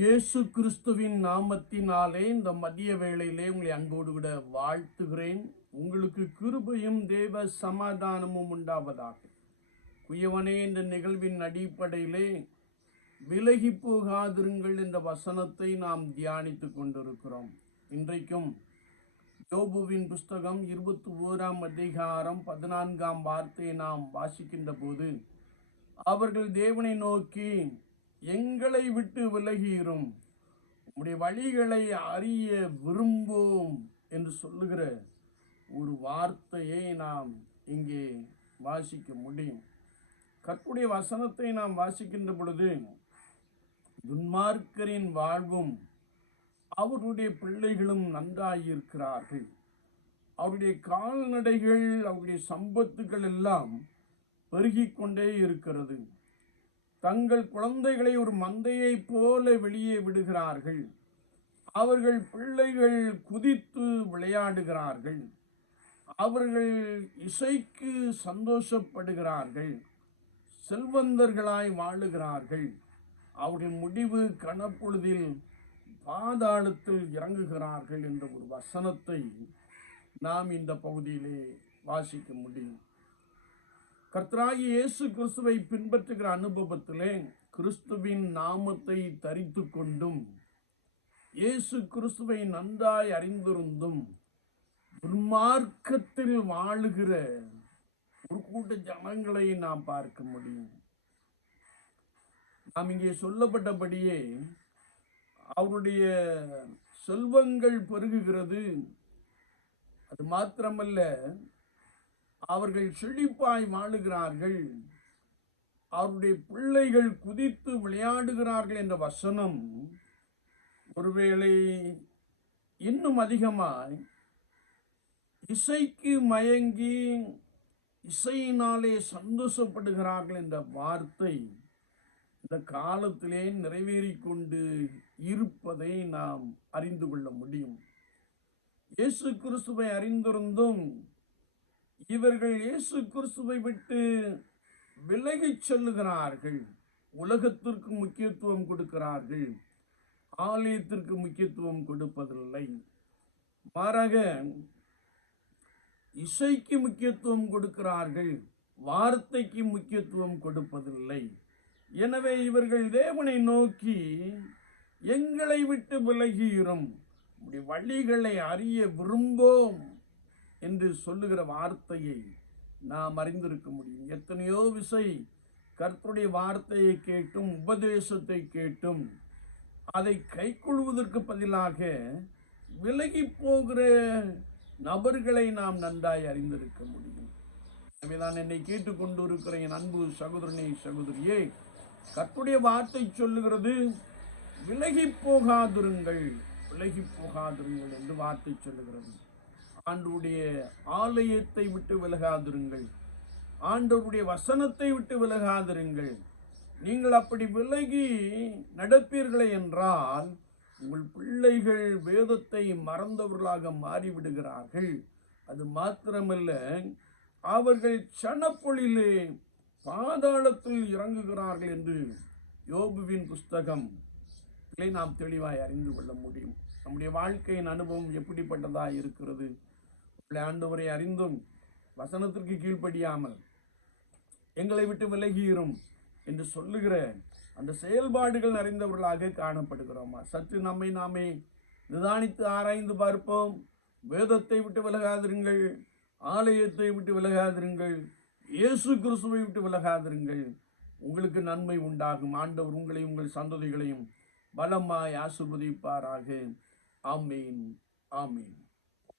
இயேசு கிறிஸ்துவின் நாமத்தினாலே இந்த மதிய வேளையிலே உங்களை அன்போடு கூட வாழ்த்துகிறேன். உங்களுக்கு கிருபையும் தேவ சமாதானமும் உண்டாவதாக. குயவனே இந்த நிகழ்வின் அடிப்படையிலே விலகி போகாதிருங்கள் என்ற வசனத்தை நாம் தியானித்துக் கொண்டிருக்கிறோம். இன்றைக்கும் யோபுவின் புஸ்தகம் இருபத்தி ஓராம் அதிகாரம் பதினான்காம் வார்த்தையை நாம் வாசிக்கின்ற போது அவர்கள் தேவனை நோக்கி எங்களை விட்டு விலகியிரும் உம்முடைய வழிகளை அறிய விரும்போம் என்று சொல்லுகிற ஒரு வார்த்தையை நாம் இங்கே வாசிக்க முடியும். கற்புடைய வசனத்தை நாம் வாசிக்கின்ற பொழுது துன்மார்க்கரின் வாழ்வும் அவருடைய பிள்ளைகளும் நன்றாயிருக்கிறார்கள். அவருடைய கால்நடைகள் அவருடைய சம்பத்துக்கள் எல்லாம் பெருகிக் கொண்டே இருக்கிறது. தங்கள் குழந்தைகளை ஒரு மந்தையைப் போல வெளியே விடுகிறார்கள். அவர்கள் பிள்ளைகள் குதித்து விளையாடுகிறார்கள். அவர்கள் இசைக்கு சந்தோஷப்படுகிறார்கள். செல்வந்தர்களாய் வாழுகிறார்கள். அவர்கள் முடிவு கணப்பொழுதில் பாதாளத்தில் இறங்குகிறார்கள் என்ற ஒரு வசனத்தை நாம் இந்த பகுதியிலே வாசிக்க முடியும். கர்த்தராகி இயேசு கிறிஸ்துவை பின்பற்றுகிற அனுபவத்திலே கிறிஸ்துவின் நாமத்தை தரித்து கொண்டும் இயேசு கிறிஸ்துவை நன்றாய் அறிந்திருந்தும் துன்மார்க்கத்தில் வாழுகிற ஒரு கூட்ட ஜனங்களை நாம் பார்க்க முடியும். நாம் இங்கே சொல்லப்பட்டபடியே அவருடைய செல்வங்கள் பெருகுகிறது. அது மாத்திரமல்ல அவர்கள் செழிப்பாய் வாழுகிறார்கள். அவருடைய பிள்ளைகள் குதித்து விளையாடுகிறார்கள் என்ற வசனம் ஒருவேளை இன்னும் அதிகமாய் இசைக்கு மயங்கி இசையினாலே சந்தோஷப்படுகிறார்கள் என்ற வார்த்தை இந்த காலத்திலே நிறைவேறிக்கொண்டு இருப்பதை நாம் அறிந்து கொள்ள முடியும். இயேசு கிறிஸ்துவை அறிந்திருந்தும் இவர்கள் இயேசு கிறிஸ்துவை விட்டு விலகிச் செல்லுகிறார்கள். உலகத்திற்கு முக்கியத்துவம் கொடுக்கிறார்கள். ஆலயத்திற்கு முக்கியத்துவம் கொடுப்பதில்லை. மாறாக இசைக்கு முக்கியத்துவம் கொடுக்கிறார்கள். வார்த்தைக்கு முக்கியத்துவம் கொடுப்பதில்லை. எனவே இவர்கள் தேவனை நோக்கி எங்களை விட்டு விலகியிரும் வழிகளை அறிய விரும்போம் என்று சொல்லுகிற வார்த்தையை நாம் அறிந்திருக்க முடியும். எத்தனையோ விசை கர்த்தருடைய வார்த்தையை கேட்டும் உபதேசத்தை கேட்டும் அதை கைக்கொள்வதற்கு பதிலாக விலகி போகிற நபர்களை நாம் நன்றாய் அறிந்திருக்க முடியும். எனவே நான் என்னை கேட்டுக்கொண்டு இருக்கிற என் அன்பு சகோதரனை சகோதரியே கர்த்தருடைய வார்த்தை சொல்லுகிறது விலகி போகாதிருங்கள் விலகி போகாதிருங்கள் என்று வார்த்தை சொல்லுகிறது. ஆண்டவருடைய ஆலயத்தை விட்டு விலகாதிருங்கள். ஆண்டவருடைய வசனத்தை விட்டு விலகாதிருங்கள். நீங்கள் அப்படி விலகி நடப்பீர்களே என்றால் உங்கள் பிள்ளைகள் வேதத்தை மறந்தவர்களாக மாறிவிடுகிறார்கள். அது மாத்திரமல்ல அவர்கள் சனப்பொழிலே பாதாளத்தில் இறங்குகிறார்கள் என்று யோபுவின் புஸ்தகம் இதை நாம் தெளிவாய் அறிந்து கொள்ள முடியும். நம்முடைய வாழ்க்கையின் அனுபவம் எப்படிப்பட்டதாக இருக்கிறது? ஆண்டவரை அறிந்தும் வசனத்திற்கு கீழ்ப்படியாமல் எங்களை விட்டு விலகியிரும் என்று சொல்லுகிற அந்த செயல்பாடுகள் நிறைந்தவர்களாக காணப்படுகிறோமா? சற்று நம்மை நாமே நிதானித்து ஆராய்ந்து பார்ப்போம். வேதத்தை விட்டு விலகாதிருங்கள் ஆலயத்தை விட்டு விலகாதிருங்கள் இயேசு கிறிஸ்துவை விட்டு விலகாதிருங்கள். உங்களுக்கு நன்மை உண்டாகும். ஆண்டவர் உங்களையும் உங்கள் சந்ததிகளையும் பலமாய் ஆசிர்வதிப்பாராக. ஆமீன் ஆமீன்.